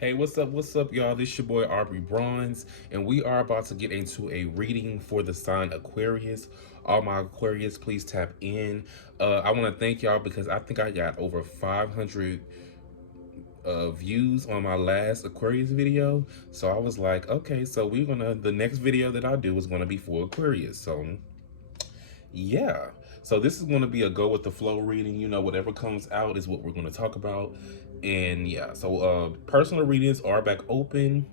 Hey, what's up, y'all? This your boy AubreyBronzze, and we are about to get into a reading for the sign Aquarius. All my Aquarius, please tap in. I want to thank y'all because I think I got over 500 views on my last Aquarius video. So I was like, okay, so the next video that I do is gonna be for Aquarius. So yeah. So this is going to be a go with the flow reading. You know, whatever comes out is what we're going to talk about. And yeah, so personal readings are back open.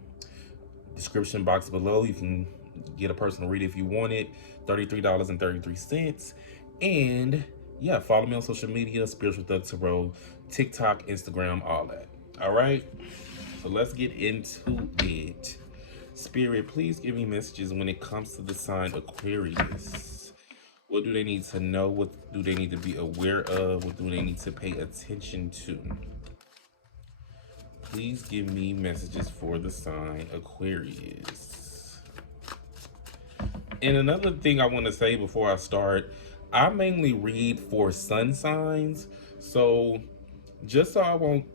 Description box below. You can get a personal reading if you want it. $33.33. And yeah, follow me on social media, Spiritual Thug Tarot, TikTok, Instagram, all that. All right. So let's get into it. Spirit, please give me messages when it comes to the sign Aquarius. What do they need to know? What do they need to be aware of? What do they need to pay attention to? Please give me messages for the sign Aquarius. And another thing I want to say before I start, I mainly read for sun signs. So just so I won't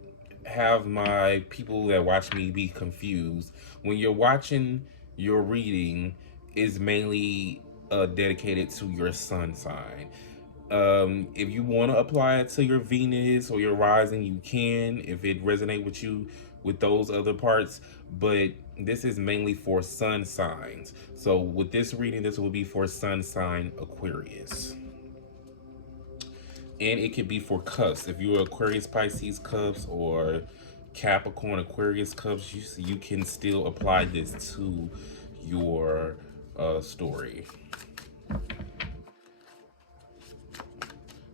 have my people that watch me be confused, when you're watching your reading is mainly dedicated to your sun sign. If you want to apply it to your Venus or your rising, you can, if it resonate with you with those other parts, but this is mainly for sun signs. So with this reading, this will be for sun sign Aquarius. And it could be for cups. If you're Aquarius, Pisces cups, or Capricorn, Aquarius cups, you can still apply this to your story.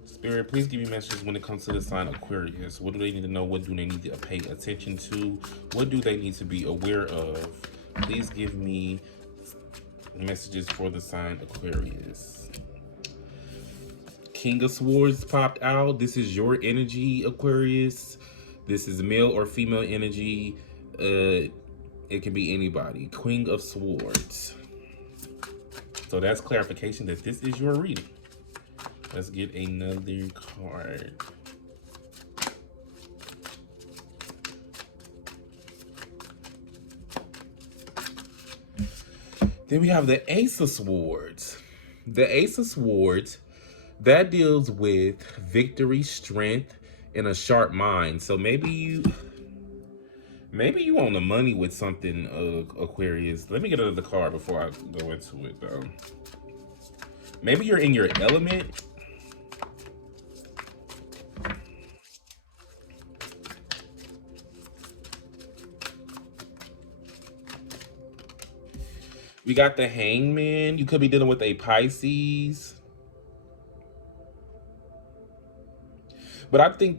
Spirit, please give me messages when it comes to the sign Aquarius. What do they need to know? What do they need to pay attention to? What do they need to be aware of? Please give me messages for the sign Aquarius. King of Swords popped out. This is your energy, Aquarius. This is male or female energy. It can be anybody. Queen of Swords. So that's clarification that this is your reading. Let's get another card. Then we have the Ace of Swords. The Ace of Swords, that deals with victory, strength, and a sharp mind. So maybe you on the money with something, Aquarius. Let me get another card before I go into it, though. Maybe you're in your element. We got the Hangman. You could be dealing with a Pisces. But I think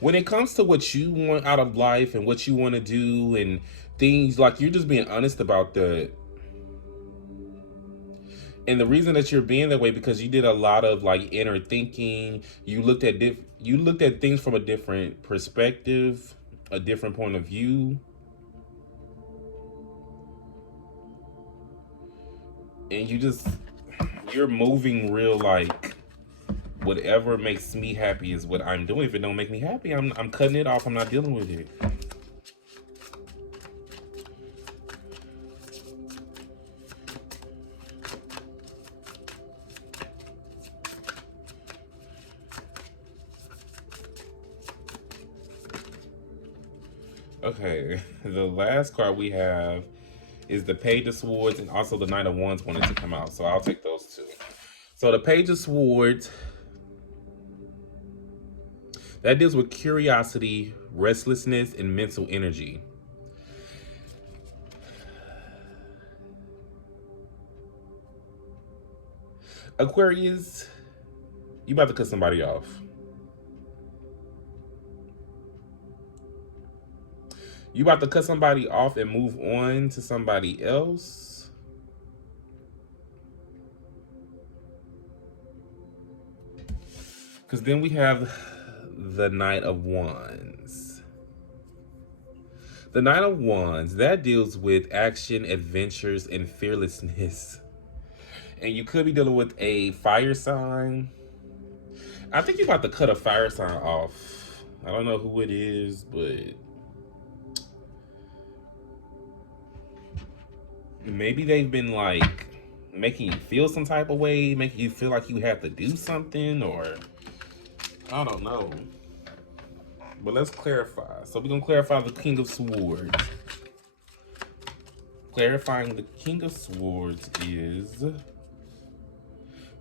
when it comes to what you want out of life and what you want to do and things, like, you're just being honest about that. And the reason that you're being that way because you did a lot of like inner thinking. You looked at things from a different perspective, a different point of view. And you're moving real, like, whatever makes me happy is what I'm doing. If it don't make me happy, I'm cutting it off. I'm not dealing with it. Okay, the last card we have is the Page of Swords, and also the Knight of Wands wanted to come out, so I'll take those two. So the Page of Swords, that deals with curiosity, restlessness, and mental energy. Aquarius, you about to cut somebody off. You about to cut somebody off and move on to somebody else. Because then we have the Knight of Wands. The Knight of Wands, that deals with action, adventures, and fearlessness. And you could be dealing with a fire sign. I think you're about to cut a fire sign off. I don't know who it is, but maybe they've been like making you feel some type of way, making you feel like you have to do something, or I don't know. But let's clarify. So we're gonna clarify the King of Swords. Clarifying the King of Swords is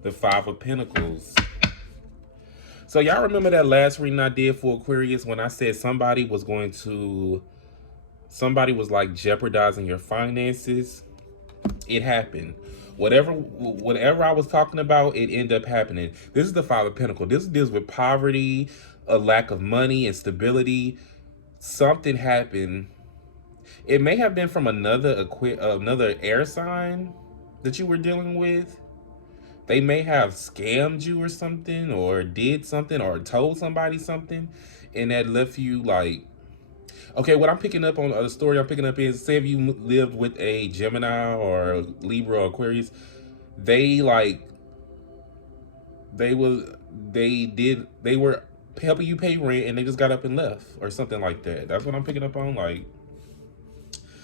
the Five of Pentacles. So y'all remember that last reading I did for Aquarius when I said somebody was like jeopardizing your finances? It happened. Whatever I was talking about, it ended up happening. This is the Five of Pentacles. This deals with poverty, a lack of money and stability. Something happened. It may have been from another air sign that you were dealing with. They may have scammed you or something, or did something, or told somebody something, and that left you like, okay, what I'm picking up on the story I'm picking up is, say if you lived with a Gemini or Libra or Aquarius, they were helping you pay rent and they just got up and left or something like that. That's what I'm picking up on. Like,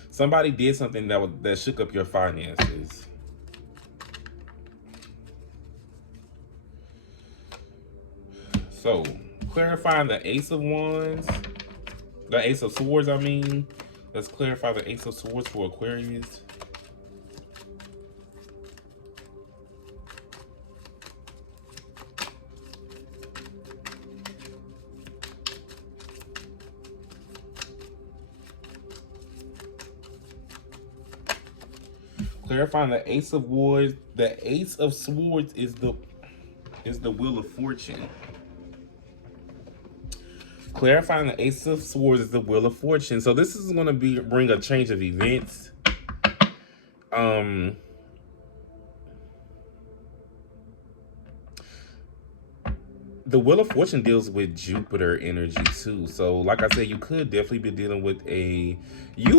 somebody did something that shook up your finances. So, clarifying the Ace of Wands, the Ace of Swords, I mean. Let's clarify the Ace of Swords for Aquarius. Clarifying the Ace of Swords. The Ace of Swords is the Wheel of Fortune. Clarifying the Ace of Swords is the Wheel of Fortune. So this is going to bring a change of events. The Wheel of Fortune deals with Jupiter energy too. So like I said, you could definitely be dealing with you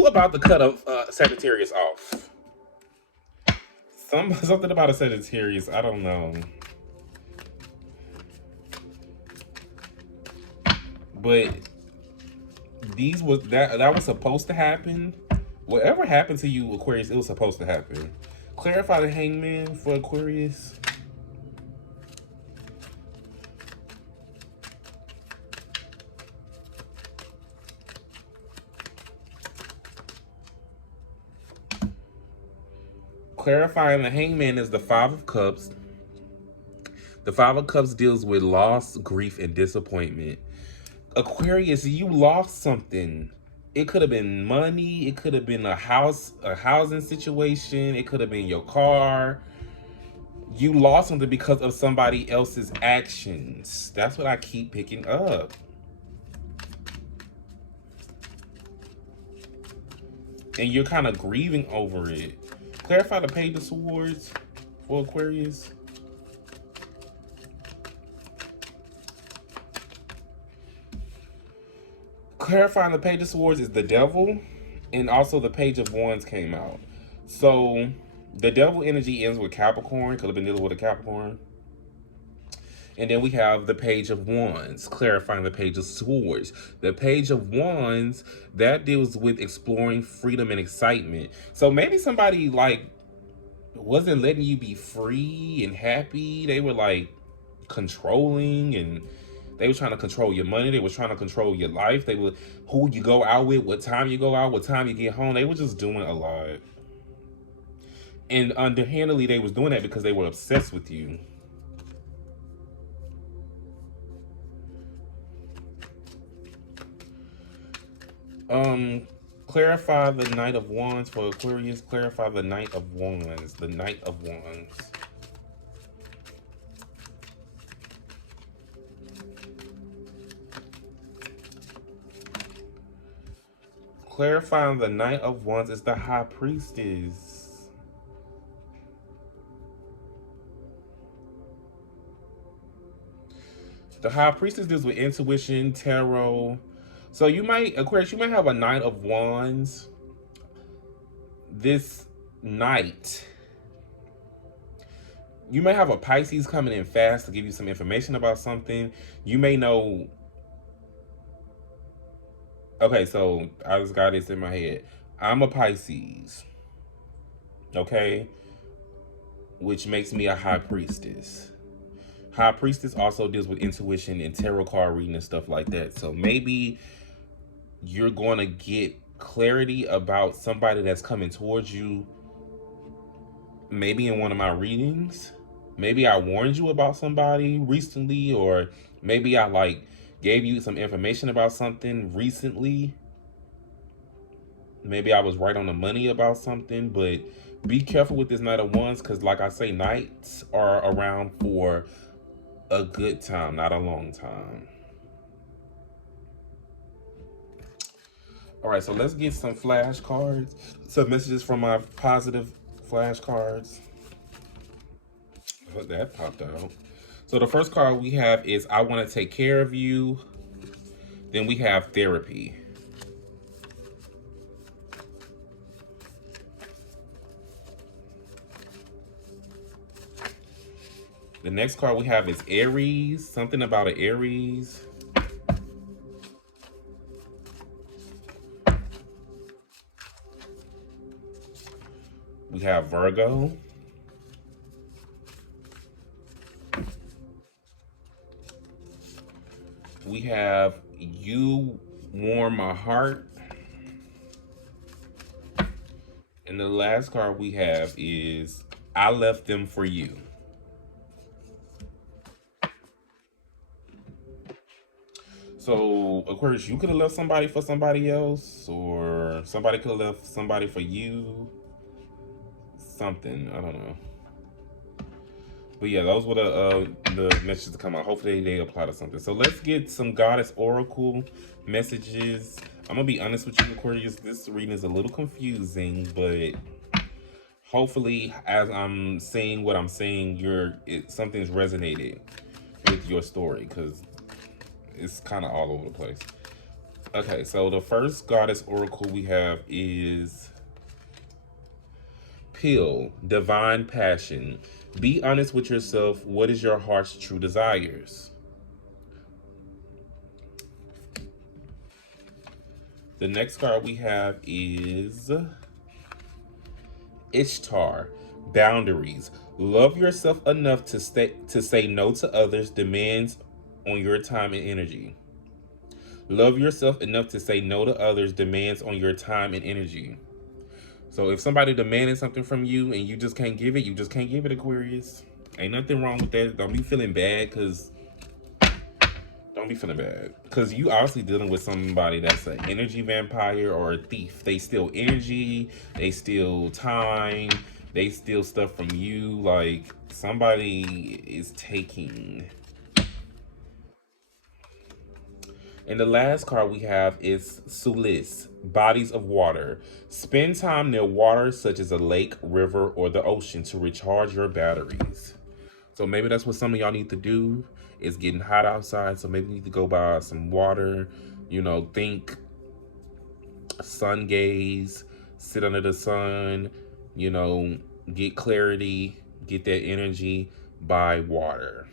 about to cut a Sagittarius off. Something about a Sagittarius, I don't know. But that was supposed to happen. Whatever happened to you, Aquarius, it was supposed to happen. Clarify the Hangman for Aquarius. Clarifying the Hangman is the Five of Cups. The Five of Cups deals with loss, grief, and disappointment. Aquarius, you lost something. It could have been money. It could have been a housing situation. It could have been your car. You lost something because of somebody else's actions. That's what I keep picking up. And you're kind of grieving over it. Clarify the Page of Swords for Aquarius. Clarifying the Page of Swords is the Devil, and also the Page of Wands came out. So the Devil energy ends with Capricorn. Could have been dealing with a Capricorn. And then we have the Page of Wands, clarifying the Page of Swords. The Page of Wands, that deals with exploring freedom and excitement. So maybe somebody like wasn't letting you be free and happy. They were like controlling, and they were trying to control your money. They were trying to control your life. They were who you go out with, what time you go out, what time you get home. They were just doing a lot. And underhandedly, they was doing that because they were obsessed with you. Clarify the Knight of Wands for Aquarius. Clarify the Knight of Wands. The Knight of Wands. Clarifying the Knight of Wands is the High Priestess. The High Priestess deals with intuition, tarot. So you might, Aquarius, you might have a Knight of Wands. This Knight you may have a Pisces coming in fast to give you some information about something. You may know. Okay, so I just got this in my head. I'm a Pisces, okay, which makes me a high priestess. High priestess also deals with intuition and tarot card reading and stuff like that. So maybe you're going to get clarity about somebody that's coming towards you, maybe in one of my readings. Maybe I warned you about somebody recently, or maybe I like gave you some information about something recently. Maybe I was right on the money about something, but be careful with this Knight of Wands, because like I say, knights are around for a good time, not a long time. All right, so let's get some flashcards, some messages from my positive flashcards. Oh, that popped out. So the first card we have is I want to take care of you. Then we have therapy. The next card we have is Aries, something about an Aries. We have Virgo. We have You Warm My Heart. And the last card we have is I Left Them For You. So, Aquarius, you could have left somebody for somebody else, or somebody could have left somebody for you. Something, I don't know. But yeah, those were the messages to come out. Hopefully they apply to something. So let's get some Goddess Oracle messages. I'm gonna be honest with you, Aquarius. This reading is a little confusing, but hopefully, as I'm saying what I'm saying, something's resonated with your story, because it's kind of all over the place. Okay, so the first Goddess Oracle we have is Pill, Divine Passion. Be honest with yourself. What is your heart's true desires? The next card we have is Ishtar, Boundaries. Love yourself enough to say no to others' demands on your time and energy. Love yourself enough to say no to others' demands on your time and energy. So if somebody demanding something from you and you just can't give it, you just can't give it, Aquarius. Ain't nothing wrong with that. Don't be feeling bad, because you obviously dealing with somebody that's an energy vampire or a thief. They steal energy, they steal time, they steal stuff from you. Like, somebody is taking. And the last card we have is Sulis, Bodies of Water. Spend time near water such as a lake, river, or the ocean to recharge your batteries. So maybe that's what some of y'all need to do. It's getting hot outside, so maybe you need to go buy some water. You know, think sun gaze, sit under the sun, you know, get clarity, get that energy by water.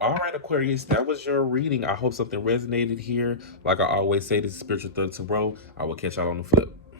All right, Aquarius, that was your reading. I hope something resonated here. Like I always say, this is Spiritual Thug to Bro. I will catch y'all on the flip.